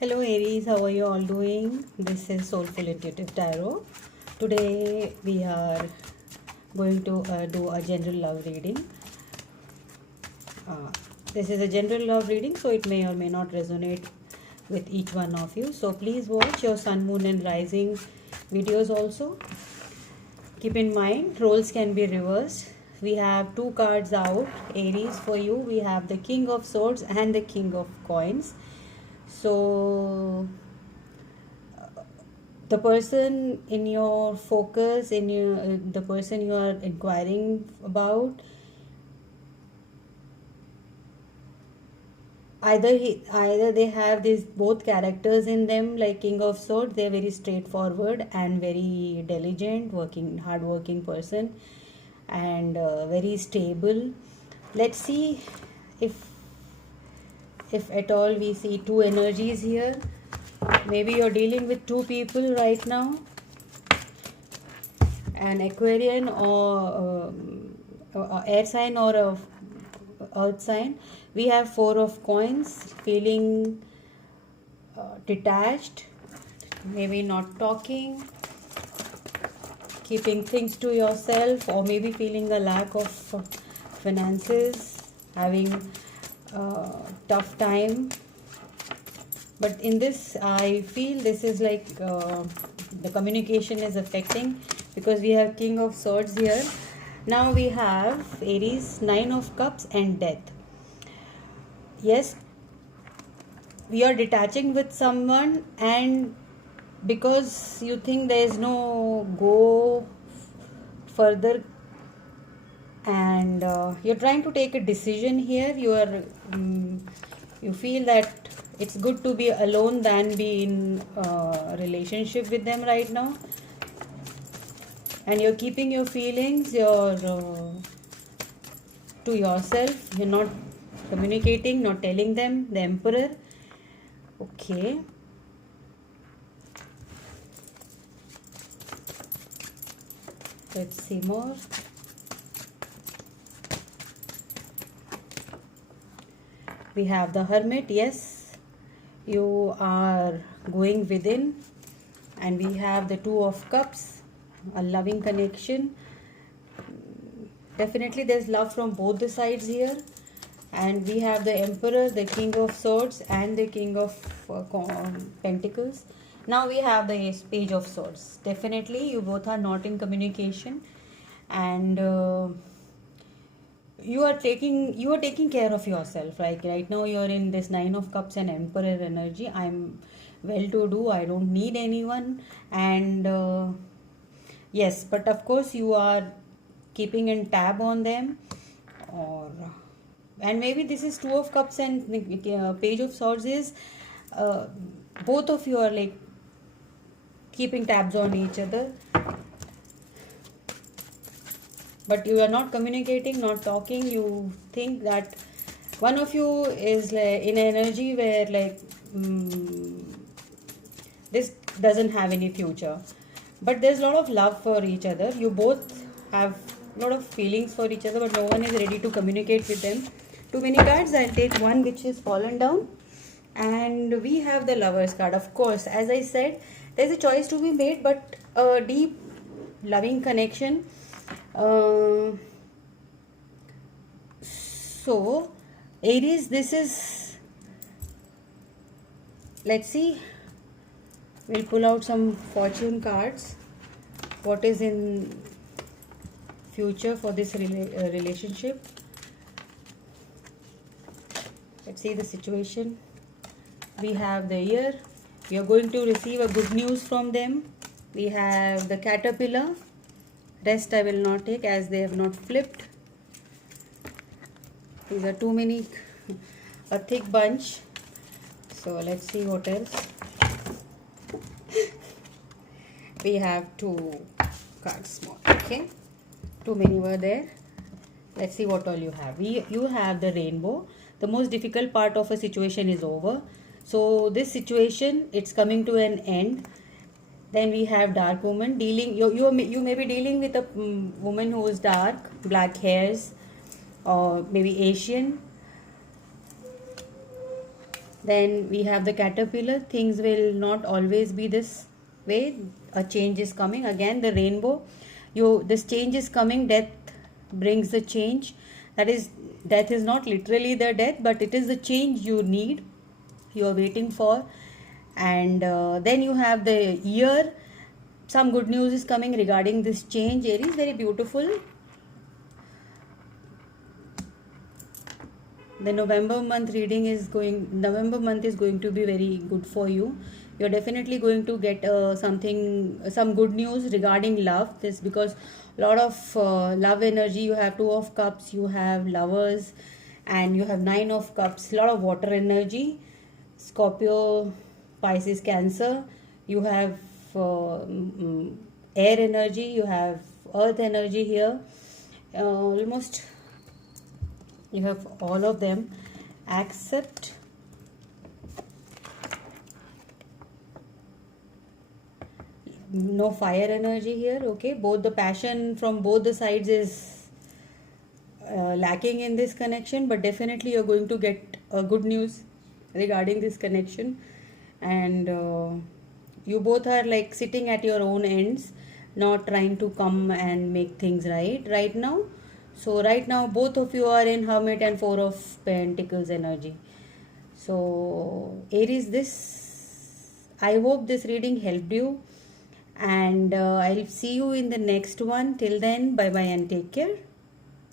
Hello Aries, how are you all doing? This is Soulful Intuitive Tarot. Today we are going to do a general love reading. Uh, this is a general love reading, so it may or may not resonate with each one of you. So please watch your sun, moon, and rising videos also. Keep in mind, roles can be reversed. We have two cards out, Aries, for you. We have the King of Swords and the King of Coins. So the person in your focus, in your the person you are inquiring about, either they have these both characters in them, like King of Swords. They're very straightforward and very diligent, hard working person, and very stable. Let's see if at all we see two energies here. Maybe you're dealing with two people right now, an Aquarian or air sign or a earth sign. We have Four of Coins, feeling detached, maybe not talking, keeping things to yourself, or maybe feeling a lack of finances, having tough time. But in this, I feel this is like the communication is affecting, because we have King of Swords here. Now we have Aries, Nine of Cups and Death. Yes, we are detaching with someone, and because you think there is no go further, and you're trying to take a decision here. You feel that it's good to be alone than be in a relationship with them right now, and you're keeping your feelings to yourself. You're not communicating, not telling them. The Emperor. Okay, let's see more. We have the Hermit. Yes, you are going within. And we have the Two of Cups, a loving connection. Definitely there's love from both the sides here. And we have the Emperor, the King of Swords, and the King of Pentacles. Now we have the Page of Swords. Definitely you both are not in communication, and you are taking care of yourself. Like right now you're in this Nine of Cups and Emperor energy. I'm well to do, I don't need anyone. And yes, but of course you are keeping in tab on them. Or and maybe this is Two of Cups and Page of Swords is uh, both of you are like keeping tabs on each other, but you are not communicating, not talking. You think that one of you is like in energy where like this doesn't have any future, but there's a lot of love for each other. You both have a lot of feelings for each other, but no one is ready to communicate with them. Too many cards. I'll take one which is fallen down, and we have the Lovers card. Of course, as I said, there's a choice to be made, but a deep loving connection. So Aries, this is, let's see, we'll pull out some fortune cards. What is in future for this relationship? Let's see the situation. We have the Year. We are going to receive a good news from them. We have the Caterpillar. Rest I will not take as they have not flipped. These are too many, a thick bunch. So let's see what else. We have two cards more. Okay, too many were there. Let's see what all you have. You have the Rainbow. The most difficult part of a situation is over. So this situation, it's coming to an end. Then we have Dark Woman. You may be dealing with a woman who is dark, black hairs, or maybe Asian. Then we have the caterpillar. Things will not always be this way. A change is coming. Again, the rainbow. This change is coming. Death brings the change. That is, death is not literally the death, but it is the change you need. You are waiting for. And then you have the year. Some good news is coming regarding this change. Aries, very beautiful. The November month is going to be very good for you. You're definitely going to get some good news regarding love. This because a lot of love energy. You have 2 of cups, you have lovers, and you have 9 of cups. A lot of water energy. Scorpio, Pisces, Cancer. You have air energy. You have earth energy here. Almost you have all of them. Accept. No fire energy here. Okay, both the passion from both the sides is lacking in this connection, but definitely you're going to get good news regarding this connection. And you both are like sitting at your own ends, not trying to come and make things right now. So right now both of you are in Hermit and 4 of Pentacles energy. So Aries, I hope this reading helped you, and I'll see you in the next one. Till then, bye bye and take care.